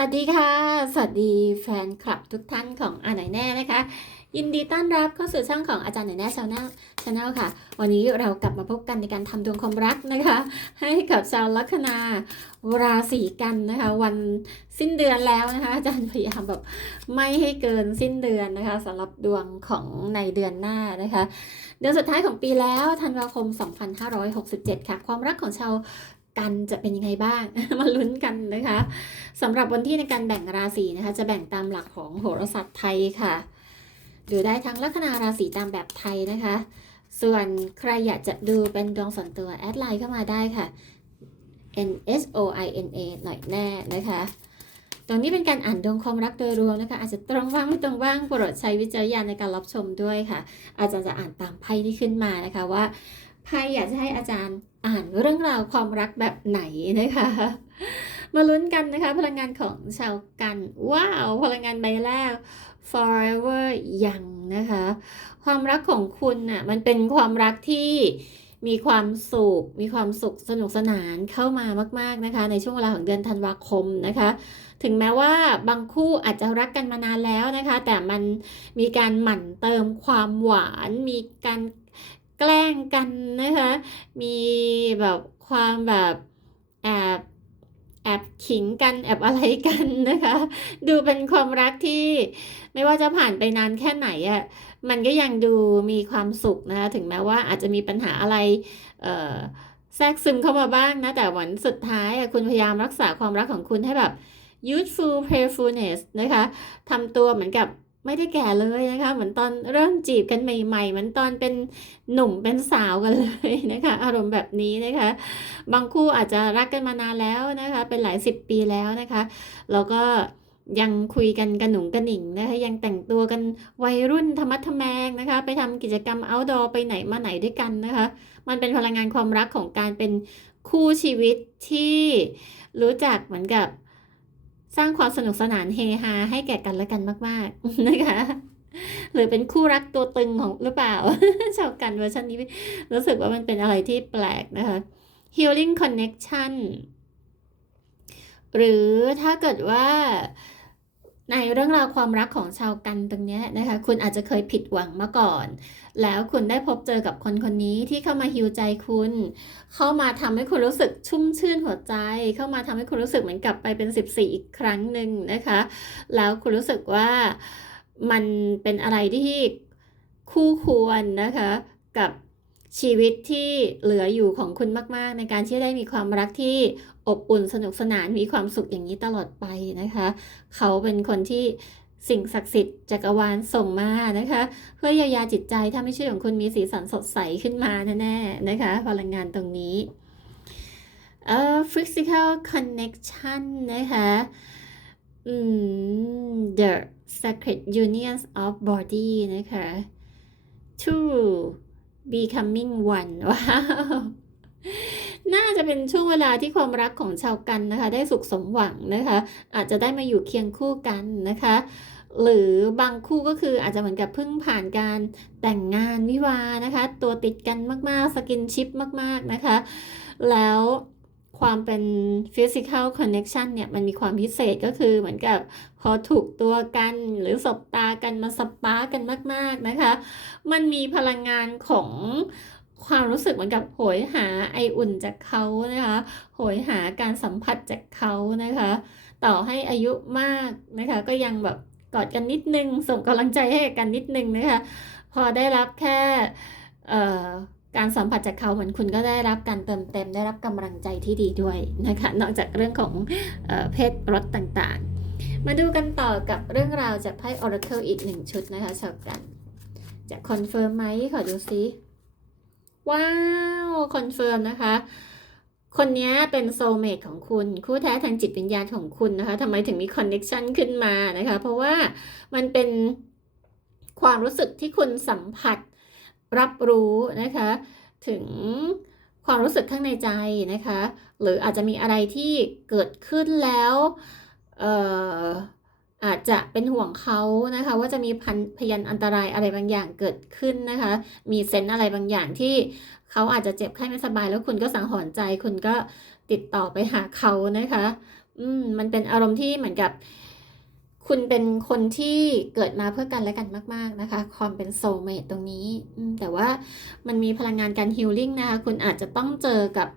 วัสดีค่ะ สวัสดีแฟนคลับทุกท่านของอาไหนแน่นะคะ ยินดีต้อนรับเข้าสู่ช่องของอาจารย์ไหนแน่ชาแนลชาแนลค่ะ วันนี้เรากลับมาพบกันในการทำดวงความรักนะคะ ให้กับชาวลัคนาราศีกันนะคะ วันสิ้นเดือนแล้วนะคะ อาจารย์พยายามแบบไม่ให้เกินสิ้นเดือนนะคะสำหรับดวงของในเดือนหน้านะคะ เดือนสุดท้ายของปีแล้วธันวาคม 2567 ค่ะ ความรักของชาว กันจะเป็นยังไงบ้าง มาลุ้นกันนะคะสำหรับวันที่ในการแบ่งราศีนะคะ จะแบ่งตามหลักของโหราศาสตร์ไทยค่ะดูได้ทั้งลัคนาราศีตามแบบไทยนะคะ ส่วนใครอยากจะดูเป็นดวงส่วนตัวแอดไลน์เข้ามาได้ค่ะ N S O I N A หน่อยแน่นะคะ ตรงนี้เป็นการอ่านดวงความรักโดยรวมนะคะ อาจจะตรงบ้างไม่ตรงบ้างโปรดใช้วิจารณญาณในการรับชมด้วยค่ะ อาจารย์จะอ่านตามไพ่ที่ขึ้นมานะคะว่าไพ่อยากจะให้อาจารย์ อ่านเรื่องราวความรักแบบไหนนะคะ มาลุ้นกันนะคะ พลังงานของชาวกัน ว้าว พลังงานใบแรก forever young นะคะ ความรักของคุณน่ะมันเป็นความรักที่มีความสุข มีความสุขสนุกสนานเข้ามามาก ๆนะคะ ในช่วงเวลาของเดือนธันวาคมนะคะ ถึงแม้ว่าบางคู่อาจจะรักกันมานานแล้วนะคะ แต่มันมีการหมั่นเติมความหวาน มีการ แกล้งกันนะคะ มีแบบความแบบแอบแอบขิงกันแอบอะไรกันนะคะ ดูเป็นความรักที่ไม่ว่าจะผ่านไปนานแค่ไหนอะ่ะมันก็ยังดูมีความสุขนะคะถึงแม้ว่าอาจจะมีปัญหาอะไรเอ่อแทรกซึมเข้ามาบ้างนะ แต่วันสุดท้ายอะคุณพยายามรักษาความรักของคุณให้แบบ youthful playfulness นะคะทำตัวเหมือนกับ ไม่ได้แก่เลยนะคะ เหมือนตอนเริ่มจีบกันใหม่ ๆ เหมือนตอนเป็นหนุ่มเป็นสาวกันเลยนะคะ อารมณ์แบบนี้นะคะ บางคู่อาจจะรักกันมานานแล้วนะคะ เป็นหลายสิบปีแล้วนะคะแล้วก็ยังคุยกันกระหนุงกระหนิงนะคะยังแต่งตัวกันวัยรุ่นธรรมะทแมงนะคะ ไปทำกิจกรรม outdoor ไปไหนมาไหนด้วยกันนะคะ มันเป็นพลังงานความรักของการเป็นคู่ชีวิตที่รู้จักเหมือนกับ สร้างความสนุกสนานเฮฮาให้แก่กันและกันมาก ๆ นะคะ หรือเป็นคู่รักตัวตึงของหรือเปล่า ชาวกันเวอร์ชันนี้ รู้สึกว่ามันเป็นอะไรที่แปลกนะคะ healing connection หรือถ้าเกิดว่า ในเรื่องราวความรักของชาวกันตรงนี้นะคะ คุณอาจจะเคยผิดหวังมาก่อน แล้วคุณได้พบเจอกับคนคนนี้ที่เข้ามาฮิวใจคุณ เข้ามาทำให้คุณรู้สึกชุ่มชื่นหัวใจ เข้ามาทำให้คุณรู้สึกเหมือนกลับไปเป็น 14 อีกครั้งหนึ่งนะคะ แล้วคุณรู้สึกว่ามันเป็นอะไรที่คู่ควรนะคะกับชีวิตที่เหลืออยู่ของคุณมาก ๆ ในการที่ได้มีความรักที่ อบอุ่นสนุกสนานมีความสุขอย่างนี้ตลอดไปนะคะ เขาเป็นคนที่สิ่งศักดิ์สิทธิ์จักรวาลส่งมานะคะ เพื่อเยียวยาจิตใจทำให้ชีวิตของคุณมีสีสันสดใสขึ้นมาแน่ๆนะคะ พลังงานตรงนี้เอ่อ physical connection นะคะอืม the sacred unions of body นะคะ two becoming one ว้าว น่าจะเป็นช่วงเวลาที่ความรักของชาวกันนะคะ ได้สุขสมหวังนะคะ อาจจะได้มาอยู่เคียงคู่กันนะคะ หรือบางคู่ก็คืออาจจะเหมือนกับเพิ่งผ่านการแต่งงานวิวานะคะ ตัวติดกันมากๆสกินชิปมากๆนะคะ แล้วความเป็น physical connection เนี่ย มันมีความพิเศษก็คือเหมือนกับพอถูกตัวกันหรือสบตากันมาสปาร์กกันมาก ๆ นะคะ มันมีพลังงานของ ความรู้สึกเหมือนกับโหยหาไออุ่นจากเขานะคะ โหยหาการสัมผัสจากเขานะคะ ต่อให้อายุมากนะคะ ก็ยังแบบกอดกันนิดนึง ส่งกำลังใจให้กันนิดนึงนะคะ พอได้รับแค่เอ่อการสัมผัสจากเขาเหมือนคุณก็ได้รับการเติมเต็ม ได้รับกำลังใจที่ดีด้วยนะคะ นอกจากเรื่องของเออเพศรสต่างๆ มาดูกันต่อกับเรื่องราวจากไพ่ Oracle อีกหนึ่งชุดนะคะชาวกัน จะคอนเฟิร์มไหมขอดูซิ ว้าว คอนเฟิร์มนะคะ คนนี้เป็นโซลเมตของคุณ คู่แท้ทางจิตวิญญาณของคุณนะคะทำไมถึงมีคอนเน็ชันขึ้นมานะคะ เพราะว่ามันเป็นความรู้สึกที่คุณสัมผัสรับรู้นะคะ ถึงความรู้สึกข้างในใจนะคะ หรืออาจจะมีอะไรที่เกิดขึ้นแล้ว เอ่อ อาจจะเป็นห่วงเขานะคะ ว่าจะมีพันพยันอันตรายอะไรบางอย่างเกิดขึ้นนะคะ มีเซนอะไรบางอย่างที่เขาอาจจะเจ็บไข้ไม่สบาย แล้วคุณก็สังหรณ์ใจ คุณก็ติดต่อไปหาเขานะคะ อืมมันเป็นอารมณ์ที่เหมือนกับ คุณเป็นคนที่เกิดมาเพื่อกันและกันมาก ๆนะคะ ความเป็นโซเมตตรงนี้แต่ว่ามันมีพลังงานการฮิลลิ่งนะคะ คุณอาจจะต้องเจอกับ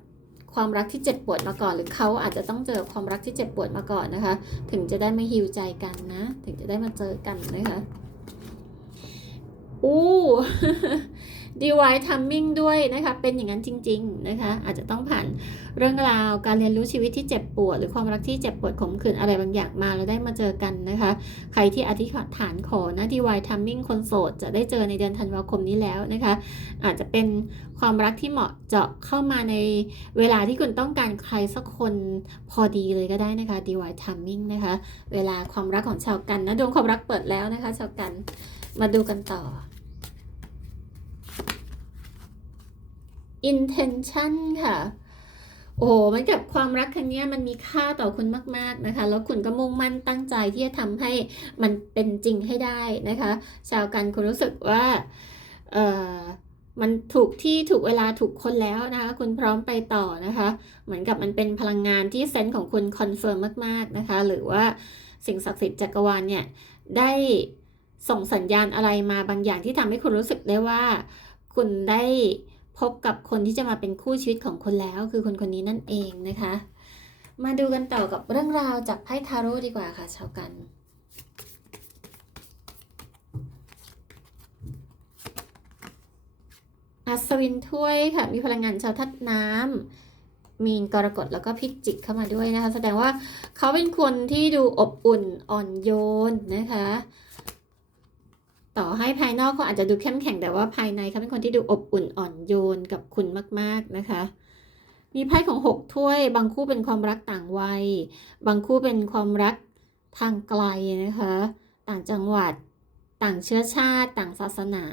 ความรักที่เจ็บปวดมาก่อน หรือเขาอาจจะต้องเจอความรักที่เจ็บปวดมาก่อนนะคะ ถึงจะได้มาฮิวใจกันนะ ถึงจะได้มาเจอกันนะคะอู้ ดีไวทัมมิ่งด้วยนะคะ เป็นอย่างนั้นจริง ๆนะคะ อาจจะต้องผ่านเรื่องราวการเรียนรู้ชีวิตที่เจ็บปวด หรือความรักที่เจ็บปวดขมขื่นอะไรบางอย่างมาแล้วได้มาเจอกันนะคะ ใครที่อธิษฐานขอนะดีไวทัมมิ่งคนโสดจะได้เจอในเดือนธันวาคมนี้แล้วนะคะ อาจจะเป็นความรักที่เหมาะเจาะเข้ามาในเวลาที่คุณต้องการใครสักคนพอดีเลยก็ได้นะคะดีไวทัมมิ่งนะคะ เวลาความรักของชาวกันนะดวงความรักเปิดแล้วนะคะชาวกันมาดูกันต่อ intention ค่ะ โอ้โหมันกับความรักครั้งนี้มันมีค่าต่อคุณมาก ๆนะคะ แล้วคุณก็มุ่งมั่นตั้งใจที่จะทำให้มันเป็นจริงให้ได้นะคะ ชาวกันคุณรู้สึกว่าเออมันถูกที่ถูกเวลาถูกคนแล้วนะคะ คุณพร้อมไปต่อนะคะ เหมือนกับมันเป็นพลังงานที่เซนส์ของคุณคอนเฟิร์มมากๆนะคะ หรือว่าสิ่งศักดิ์สิทธิ์จักรวาลเนี่ยได้ส่งสัญญาณอะไรมาบางอย่างที่ทำให้คุณรู้สึกได้ว่า คุณได้ พบกับคนที่จะมาเป็นคู่ชีวิตของคุณแล้ว คือคนคนนี้นั่นเองนะคะ มาดูกันต่อกับเรื่องราวจากไพ่ทาโร่ดีกว่าค่ะชาวกันอัศวินถ้วยค่ะ มีพลังงานชาวทัดน้ำมีนกรกฎแล้วก็พิจิกเข้ามาด้วยนะคะ แสดงว่าเขาเป็นคนที่ดูอบอุ่นอ่อนโยนนะคะ ต่อให้ภายนอกเขาอาจจะดูเข้มแข็งแต่ว่าภายในเขาเป็นคนที่ดูอบอุ่นอ่อนโยนกับคุณมาก ๆนะคะ มีไพ่ของหกถ้วย บางคู่เป็นความรักต่างวัย บางคู่เป็นความรักทางไกลนะคะ ต่างจังหวัด ต่างเชื้อชาติ ต่างศาสนา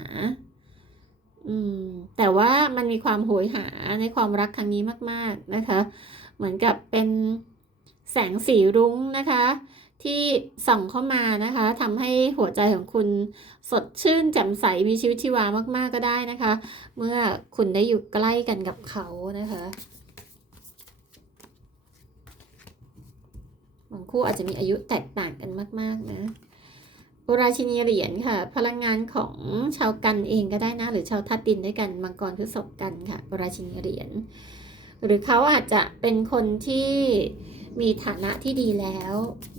อืมแต่ว่ามันมีความโหยหาในความรักครั้งนี้มาก ๆนะคะ เหมือนกับเป็นแสงสีรุ้งนะคะ ที่ส่องเข้ามานะคะทำให้หัวใจของคุณสดชื่นแจ่มใสมีชีวิตชีวามากๆก็ได้นะคะ เมื่อคุณได้อยู่ใกล้กันกับเขานะคะบางคู่อาจจะมีอายุแตกต่างกันมาก ๆ นะราชินีเหรียญค่ะ พลังงานของชาวกันเองก็ได้นะ หรือชาวทัดดินด้วยกันมังกรพฤษภกันค่ะราชินีเหรียญหรือเขาอาจจะเป็นคนที่ มีฐานะที่ดีแล้ว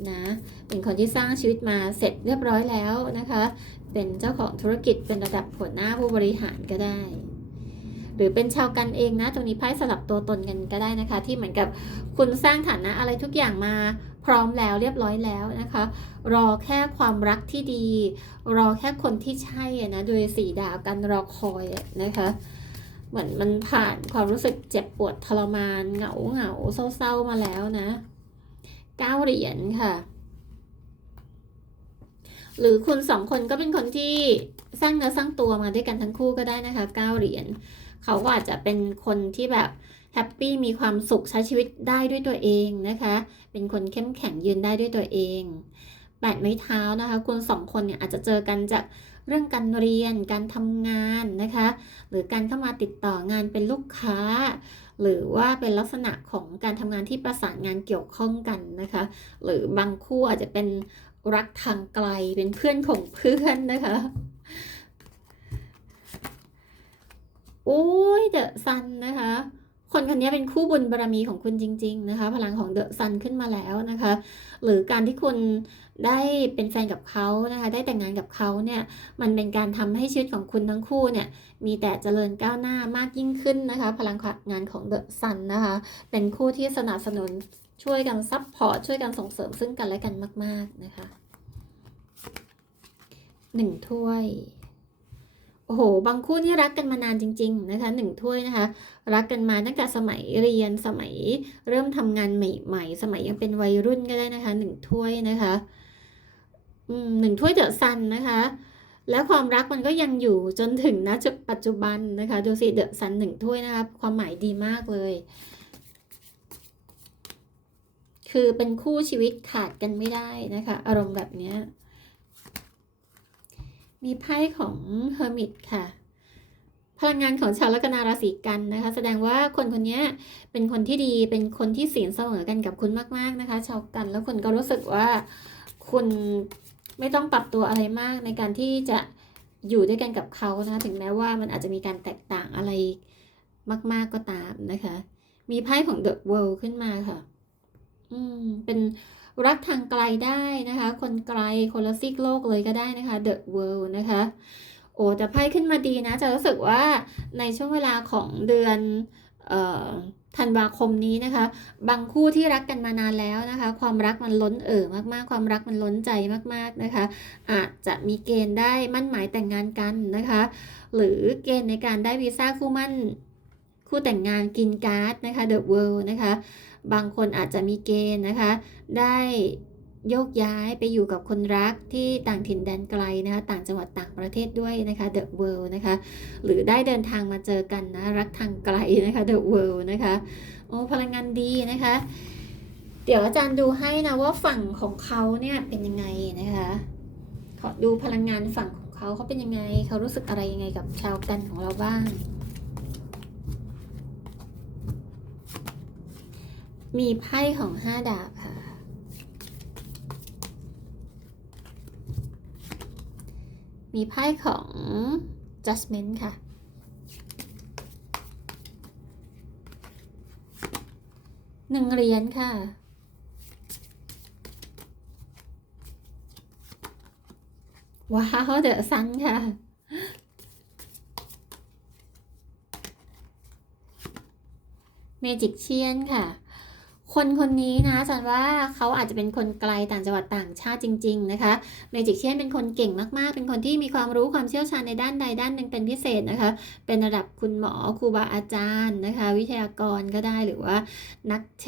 นะ เป็นคนที่สร้างชีวิตมาเสร็จเรียบร้อยแล้วนะคะ เป็นเจ้าของธุรกิจเป็นระดับหัวหน้าผู้บริหารก็ได้ หรือเป็นชาวกันเองนะ ตรงนี้ไพ่สลับตัวตนกันก็ได้นะคะ ที่เหมือนกับคุณสร้างฐานะอะไรทุกอย่างมาพร้อมแล้วเรียบร้อยแล้วนะคะ รอแค่ความรักที่ดี รอแค่คนที่ใช่นะโดยสีดาวกันรอคอยนะคะ เหมือนมันผ่านความรู้สึกเจ็บปวดทรมานเหงาเหงาเศร้าๆมาแล้วนะเก้าเหรียญค่ะ หรือคุณสองคนก็เป็นคนที่สร้างเนื้อสร้างตัวมาด้วยกันทั้งคู่ก็ได้นะคะเก้าเหรียญเขาก็อาจจะเป็นคนที่แบบแฮปปี้มีความสุขใช้ชีวิตได้ด้วยตัวเองนะคะ เป็นคนเข้มแข็งยืนได้ด้วยตัวเองแปดไม้เท้านะคะ คุณสองคนเนี่ยอาจจะเจอกันจาก เรื่องการเรียน การทำงานนะคะ หรือการเข้ามาติดต่องานเป็นลูกค้า หรือว่าเป็นลักษณะของการทำงานที่ประสานงานเกี่ยวข้องกันนะคะ หรือบางคู่อาจจะเป็นรักทางไกลเป็นเพื่อนของเพื่อนนะคะโอ้ยเดอะซันนะคะ คนคนนี้เป็นคู่บุญบารมีของคุณจริง ๆ นะคะ พลังของเดอะซันขึ้นมาแล้วนะคะ หรือการที่คุณได้เป็นแฟนกับเขานะคะ ได้แต่งงานกับเขาเนี่ย มันเป็นการทำให้ชีวิตของคุณทั้งคู่เนี่ย มีแต่เจริญก้าวหน้ามากยิ่งขึ้นนะคะ พลังงานของเดอะซันนะคะ เป็นคู่ที่สนับสนุนช่วยกันซัพพอร์ตช่วยกันส่งเสริมซึ่งกันและกันมาก ๆ นะคะหนึ่งถ้วย โอ้โห บางคู่นี่รักกันมานานจริง ๆ นะคะหนึ่งถ้วยนะคะ รักกันมาตั้งแต่สมัยเรียนสมัยเริ่มทำงานใหม่ๆ สมัยยังเป็นวัยรุ่นก็ได้นะคะหนึ่งถ้วยนะคะอืมหนึ่งถ้วยเดอะซันนะคะ แล้วความรักมันก็ยังอยู่จนถึงณจุดปัจจุบันนะคะ ดูสิเดอะซันหนึ่งถ้วยนะคะ ความหมายดีมากเลย คือเป็นคู่ชีวิตขาดกันไม่ได้นะคะ อารมณ์แบบเนี้ย มีไพ่ของเฮอร์มิตค่ะ พลังงานของชาวลัคนาราศีกันนะคะ แสดงว่าคนคนนี้เป็นคนที่ดีเป็นคนที่ศีลเสมอกันกับคุณมาก ๆนะคะ ชาวกันแล้วคุณก็รู้สึกว่าคุณไม่ต้องปรับตัวอะไรมากในการที่จะอยู่ด้วยกันกับเขานะคะถึงแม้ว่ามันอาจจะมีการแตกต่างอะไรมาก ๆก็ตามนะคะ มีไพ่ของ The World ขึ้นมาค่ะ อืมเป็น รักทางไกลได้นะคะ คนไกลคนละซีกโลกเลยก็ได้นะคะ The World นะคะ โอ้แต่ไพ่ขึ้นมาดีนะ จะรู้สึกว่าในช่วงเวลาของเดือนธันวาคมนี้นะคะ บางคู่ที่รักกันมานานแล้วนะคะ ความรักมันล้นเอ่อมากๆ ความรักมันล้นใจมากๆนะคะ อาจจะมีเกณฑ์ได้มั่นหมายแต่งงานกันนะคะ หรือเกณฑ์ในการได้วีซ่าคู่มั่นคู่แต่งงานกินการ์ดนะคะ The World นะคะ บางคนอาจจะมีเกณฑ์นะคะ ได้โยกย้ายไปอยู่กับคนรักที่ต่างถิ่นแดนไกลนะคะต่างจังหวัดต่างประเทศด้วยนะคะ The World นะคะ หรือได้เดินทางมาเจอกันนะ รักทางไกลนะคะ The World นะคะโอ้พลังงานดีนะคะ เดี๋ยวอาจารย์ดูให้นะว่าฝั่งของเขาเนี่ยเป็นยังไงนะคะ ขอดูพลังงานฝั่งของเขาเขาเป็นยังไง เขารู้สึกอะไรยังไงกับชาวกันของเราบ้าง มีไพ่ของห้าดาบค่ะ มีไพ่ของ judgment ค่ะ หนึ่งเหรียญค่ะ ว้าวเดอะซันค่ะเมจิกเชียนค่ะ คนคนนี้นะอาจันว่าเขาอาจจะเป็นคนไกลต่างจังหวัดต่างชาติจริง ๆ นะคะเมจิกเชียนเป็นคนเก่งมากๆ เป็นคนที่มีความรู้ความเชี่ยวชาญในด้านใดด้านหนึ่งเป็นพิเศษนะคะ เป็นระดับคุณหมอครูบาอาจารย์นะคะ วิทยากรก็ได้หรือว่านักเท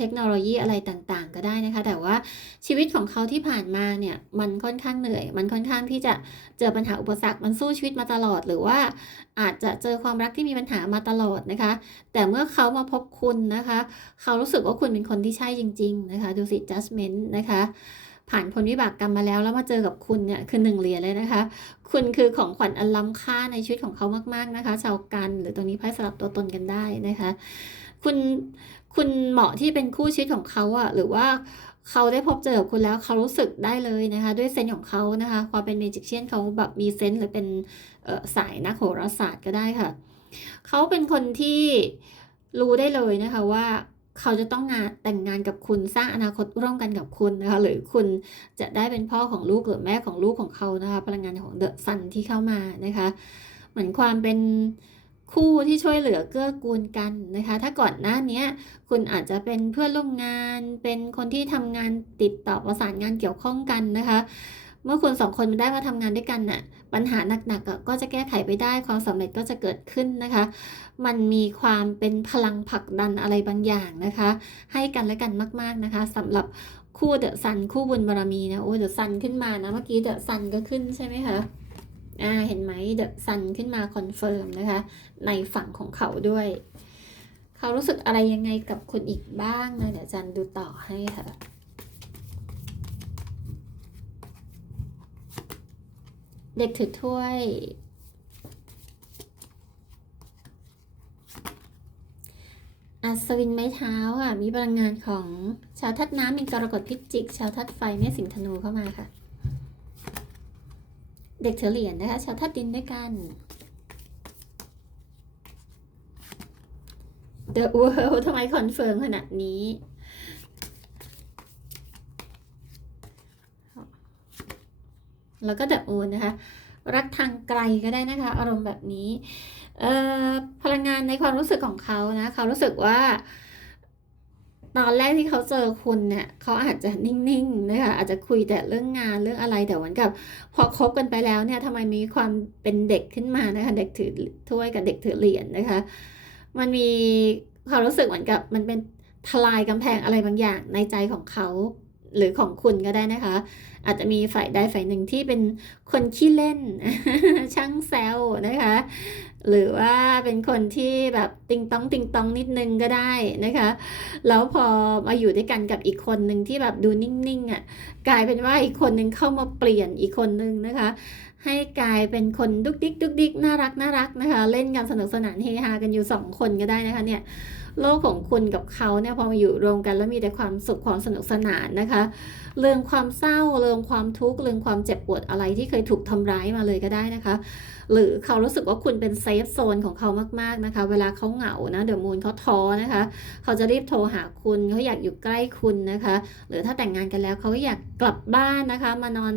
เทคโนโลยีอะไรต่างๆ ก็ได้นะคะ แต่ว่าชีวิตของเขาที่ผ่านมาเนี่ยมันค่อนข้างเหนื่อย มันค่อนข้างที่จะเจอปัญหาอุปสรรคมันสู้ชีวิตมาตลอด หรือว่าอาจจะเจอความรักที่มีปัญหามาตลอดนะคะ แต่เมื่อเขามาพบคุณนะคะ เขารู้สึกว่าคุณเป็นคนที่ใช่จริง ๆ นะคะ ดูสิ judgment นะคะผ่านพ้นวิบากกรรมมาแล้วแล้วมาเจอกับคุณเนี่ยคือหนึ่งเหรียญเลยนะคะ คุณคือของขวัญอันล้ำค่าในชีวิตของเขามากๆนะคะ ชาวกันหรือตรงนี้ไพ่สลับตัวตนกันได้นะคะ คุณ คุณเหมาะที่เป็นคู่ชีวิตของเขาอะหรือว่าเขาได้พบเจอกับคุณแล้วเขารู้สึกได้เลยนะคะ ด้วยเซนส์ของเขานะคะความเป็นเมจิกเชียนเขาแบบมีเซนส์หรือเป็นสายนักโหราศาสตร์ก็ได้ค่ะ เขาเป็นคนที่รู้ได้เลยนะคะว่าเขาจะต้องงานแต่งงานกับคุณสร้างอนาคตร่วมกันกับคุณนะคะหรือคุณจะได้เป็นพ่อของลูกหรือแม่ของลูกของเขานะคะพลังงานของเดอะซันที่เข้ามานะคะ เหมือนความเป็น คู่ที่ช่วยเหลือเกื้อกูลกันนะคะ ถ้าก่อนหน้านี้คุณอาจจะเป็นเพื่อนร่วมงาน เป็นคนที่ทำงานติดต่อประสานงานเกี่ยวข้องกันนะคะ เมื่อคุณสองคนได้มาทำงานด้วยกันน่ะ ปัญหาหนักๆก็จะแก้ไขไปได้ ความสำเร็จก็จะเกิดขึ้นนะคะ มันมีความเป็นพลังผลักดันอะไรบางอย่างนะคะ ให้กันและกันมาก ๆนะคะสำหรับคู่เดอะซันคู่บุญบารมีนะ โอ้เดอะซันขึ้นมานะ เมื่อกี้เดอะซันก็ขึ้นใช่ไหมคะ อ่าเห็นไหมเดอะซันขึ้นมาคอนเฟิร์มนะคะ ในฝั่งของเขาด้วย เขารู้สึกอะไรยังไงกับคุณอีกบ้างนะเดี๋ยวจันดูต่อให้ค่ะเด็กถือถ้วย อัศวินไม้เท้าอะ มีพลังงานของชาวทัดน้ำมีกรกฎพิจิก ชาวทัดไฟแม่สิงธนูเข้ามาค่ะ เด็กถือเหรียญนะคะ ชาวทัดดินด้วยกัน The World ทำไมคอนเฟิร์มขนาดนี้แล้วก็ The Moon นะคะ รักทางไกลก็ได้นะคะ อารมณ์แบบนี้พลังงานในความรู้สึกของเขานะ เขารู้สึกว่า ตอนแรกที่เขาเจอคุณเนี่ยเขาอาจจะนิ่งๆนะคะอาจจะคุยแต่เรื่องงานเรื่องอะไรแต่เหมือนกับ พอคบกันไปแล้วเนี่ยทำไมมีความเป็นเด็กขึ้นมานะคะเด็กถือถ้วยกับเด็กถือเหรียญนะคะ มันมีความรู้สึกเหมือนกับมันเป็นทลายกำแพงอะไรบางอย่างในใจของเขา หรือของคุณก็ได้นะคะ อาจจะมีฝ่ายใดฝ่ายหนึ่งที่เป็นคนขี้เล่น ช่างแซวนะคะ หรือว่าเป็นคนที่แบบติงต้องติงต้องนิดนึงก็ได้นะคะ แล้วพอมาอยู่ด้วยกันกับอีกคนหนึ่งที่แบบดูนิ่งๆอะกลายเป็นว่าอีกคนหนึ่งเข้ามาเปลี่ยนอีกคนหนึ่งนะคะให้กลายเป็นคนดุกดิกดุกดิกน่ารักน่ารักนะคะ เล่นกันสนุกสนานเฮฮากันอยู่สองคนก็ได้นะคะเนี่ย โลกของคุณกับเขาเนี่ยพอมาอยู่รวมกันแล้วมีแต่ความสุขความสนุกสนานนะคะ เรื่องความเศร้าเรื่องความทุกข์เรื่องความเจ็บปวดอะไรที่เคยถูกทำร้ายมาเลยก็ได้นะคะ หรือเขารู้สึกว่าคุณเป็นเซฟโซนของเขามากๆนะคะ เวลาเขาเหงานะเดอะมูนเขาท้อนะคะ เขาจะรีบโทรหาคุณเขาอยากอยู่ใกล้คุณนะคะ หรือถ้าแต่งงานกันแล้วเขาอยากกลับบ้านนะคะ มานอน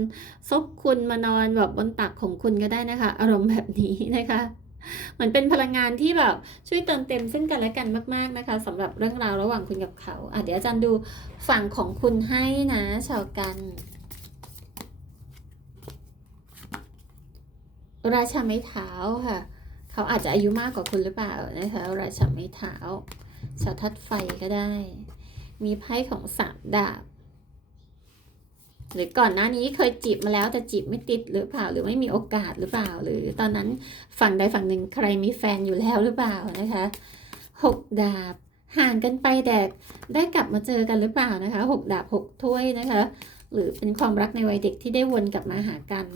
ซบคุณมานอนแบบบนตักของคุณก็ได้นะคะ อารมณ์แบบนี้นะคะ เหมือนเป็นพลังงานที่แบบช่วยเติมเต็มซึ่งกันและกันมาก ๆนะคะสำหรับเรื่องราวระหว่างคุณกับเขาอะเดี๋ยวอาจารย์ดูฝั่งของคุณให้นะชาวกัน ราชาไม้เท้าค่ะ เขาอาจจะอายุมากกว่าคุณหรือเปล่านะคะราชาไม้เท้าชาวทัดไฟก็ได้ มีไพ่ของสามดาบ หรือก่อนหน้านี้เคยจีบมาแล้วแต่จีบไม่ติดหรือเปล่า หรือไม่มีโอกาสหรือเปล่า หรือตอนนั้นฝั่งใดฝั่งหนึ่งใครมีแฟนอยู่แล้วหรือเปล่านะคะหกดาบห่างกันไปแต่ได้กลับมาเจอกันหรือเปล่านะคะหกดาบหกถ้วยนะคะ หรือเป็นความรักในวัยเด็กที่ได้วนกลับมาหากัน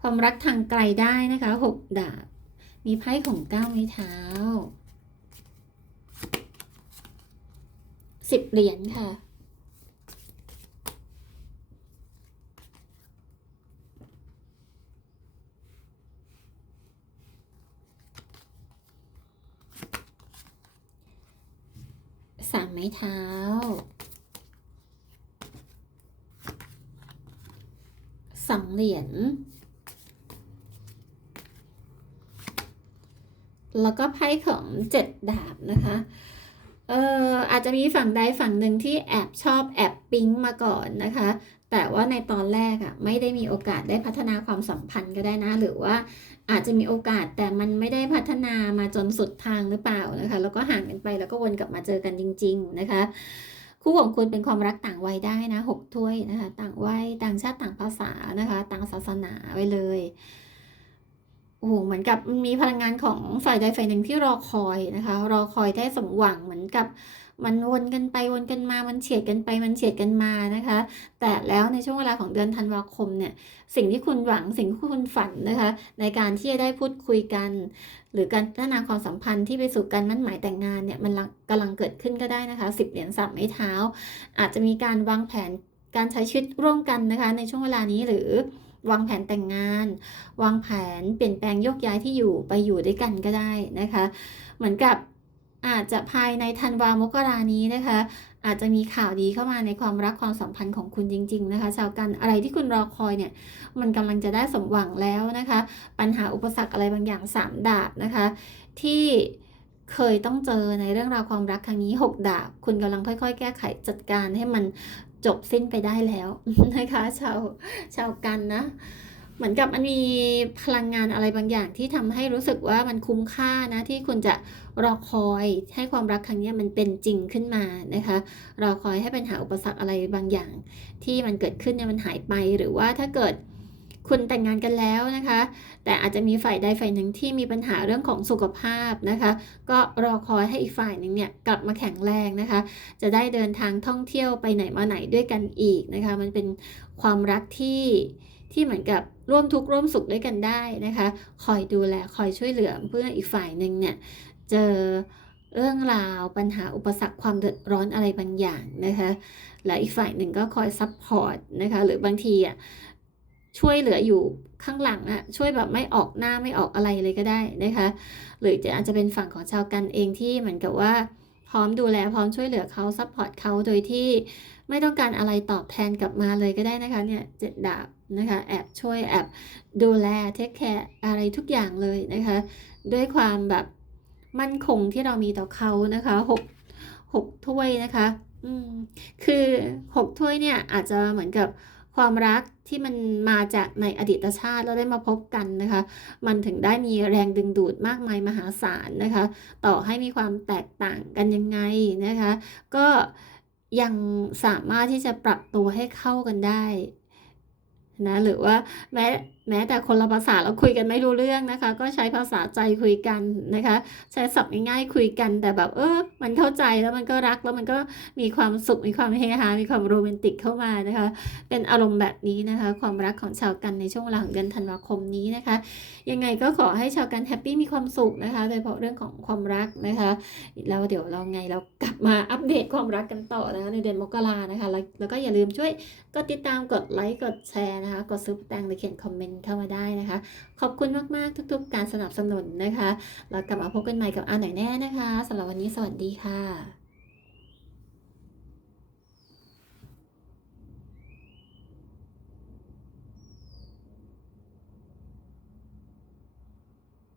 ความรักทางไกลได้นะคะหกดาบมีไพ่ของเก้าไม้เท้าสิบเหรียญค่ะ สามไม้เท้า สองเหรียญ แล้วก็ไพ่ของเจ็ดดาบนะคะเอ่ออาจจะมีฝั่งใดฝั่งหนึ่งที่แอบชอบแอบปิ๊งมาก่อนนะคะ แต่ว่าในตอนแรกอะ่ะไม่ได้มีโอกาสได้พัฒนาความสัมพันธ์ก็ได้นะ หรือว่าอาจจะมีโอกาสแต่มันไม่ได้พัฒนามาจนสุดทางหรือเปล่านะคะ แล้วก็ห่างกันไปแล้วก็วนกลับมาเจอกันจริง ๆ นะคะ คู่ของคุณเป็นความรักต่างวัยได้นะหกถ้วยนะคะ ต่างวัยต่างชาติต่างภาษานะคะ ต่างศาสนาไว้เลยโอ้โหเหมือนกับมีพลังงานของฝ่ายใดฝ่ายหนึ่งที่รอคอยนะคะ รอคอยได้สมหวังเหมือนกับ มันวนกันไปวนกันมา มันเฉียดกันไปมันเฉียดกันมานะคะ แต่แล้วในช่วงเวลาของเดือนธันวาคมเนี่ยสิ่งที่คุณหวังสิ่งที่คุณฝันนะคะ ในการที่จะได้พูดคุยกัน หรือการพัฒนาความสัมพันธ์ที่ไปสู่การมั่นหมายแต่งงานเนี่ยมันกำลังเกิดขึ้นก็ได้นะคะสิบเหรียญสับไม้เท้า อาจจะมีการวางแผนการใช้ชีวิตร่วมกันนะคะ ในช่วงเวลานี้หรือวางแผนแต่งงาน วางแผนเปลี่ยนแปลงโยกย้ายที่อยู่ไปอยู่ด้วยกันก็ได้นะคะ เหมือนกับ อาจจะภายในธันวามกรานี้นะคะ อาจจะมีข่าวดีเข้ามาในความรักความสัมพันธ์ของคุณจริง ๆ นะคะชาวกันอะไรที่คุณรอคอยเนี่ย มันกำลังจะได้สมหวังแล้วนะคะ ปัญหาอุปสรรคอะไรบางอย่างสามดาบนะคะ ที่เคยต้องเจอในเรื่องราวความรักครั้งนี้ 6 ดาบ คุณกำลังค่อย ๆ แก้ไขจัดการให้มันจบสิ้นไปได้แล้วนะคะ ชาวชาวกันนะ เหมือนกับมันมีพลังงานอะไรบางอย่างที่ทำให้รู้สึกว่ามันคุ้มค่านะที่คุณจะรอคอยให้ความรักครั้งนี้มันเป็นจริงขึ้นมานะคะรอคอยให้ปัญหาอุปสรรคอะไรบางอย่าง ที่มันเกิดขึ้นเนี่ยมันหายไปหรือว่าถ้าเกิดคุณแต่งงานกันแล้วนะคะ แต่อาจจะมีฝ่ายใดฝ่ายหนึ่งที่มีปัญหาเรื่องของสุขภาพนะคะ ก็รอคอยให้อีกฝ่ายหนึ่งเนี่ยกลับมาแข็งแรงนะคะ จะได้เดินทางท่องเที่ยวไปไหนมาไหนด้วยกันอีกนะคะ มันเป็นความรักที่ที่เหมือนกับ ร่วมทุกข์ร่วมสุขด้วยกันได้นะคะ คอยดูแลคอยช่วยเหลือเพื่ออีกฝ่ายหนึ่งเนี่ยเจอเรื่องราวปัญหาอุปสรรคความเดือดร้อนอะไรบางอย่างนะคะและอีกฝ่ายหนึ่งก็คอยซัพพอร์ตนะคะหรือบางทีอะช่วยเหลืออยู่ข้างหลังอะช่วยแบบไม่ออกหน้าไม่ออกอะไรเลยก็ได้นะคะ หรือจะอาจจะเป็นฝั่งของชาวกันเองที่เหมือนกับว่า พร้อมดูแลพร้อมช่วยเหลือเขาซัพพอร์ตเขาโดยที่ ไม่ต้องการอะไรตอบแทนกลับมาเลยก็ได้นะคะเนี่ยเจ็ดดาบนะคะแอบช่วยแอบดูแลเทคแคร์อะไรทุกอย่างเลยนะคะ ด้วยความแบบมั่นคงที่เรามีต่อเขานะคะหกหกถ้วยนะคะอืมคือหกถ้วยเนี่ยอาจจะเหมือนกับความรักที่มันมาจากในอดีตชาติแล้วได้มาพบกันนะคะ มันถึงได้มีแรงดึงดูดมากมายมหาศาลนะคะ ต่อให้มีความแตกต่างกันยังไงนะคะ ก็ ยังสามารถที่จะปรับตัวให้เข้ากันได้นะหรือว่าแม้ แม้แต่คนละภาษาเราคุยกันไม่รู้เรื่องนะคะ ก็ใช้ภาษาใจคุยกันนะคะ ใช้ศัพท์ง่ายๆคุยกัน แต่แบบเออมันเข้าใจแล้วมันก็รักแล้วมันก็มีความสุขมีความเฮฮา มีความโรแมนติกเข้ามานะคะ เป็นอารมณ์แบบนี้นะคะ ความรักของชาวกันในช่วงเวลาของเดือนธันวาคมนี้นะคะ ยังไงก็ขอให้ชาวกันแฮปปี้มีความสุขนะคะโดยเฉพาะเรื่องของความรักนะคะแล้วเดี๋ยวเราไงเรากลับมาอัปเดตความรักกันต่อนะคะในเดือนมกรานะคะแล้วก็อย่าลืมช่วยกดติดตามกดไลค์กดแชร์นะคะกดซุปแตงหรือเขียนคอมเมนต์เข้ามาได้นะคะ ขอบคุณมากๆทุก ๆ การสนับสนุนนะคะ แล้วกลับมาพบกันใหม่กับอาหน่อยแน่นะคะสำหรับวันนี้สวัสดีค่ะ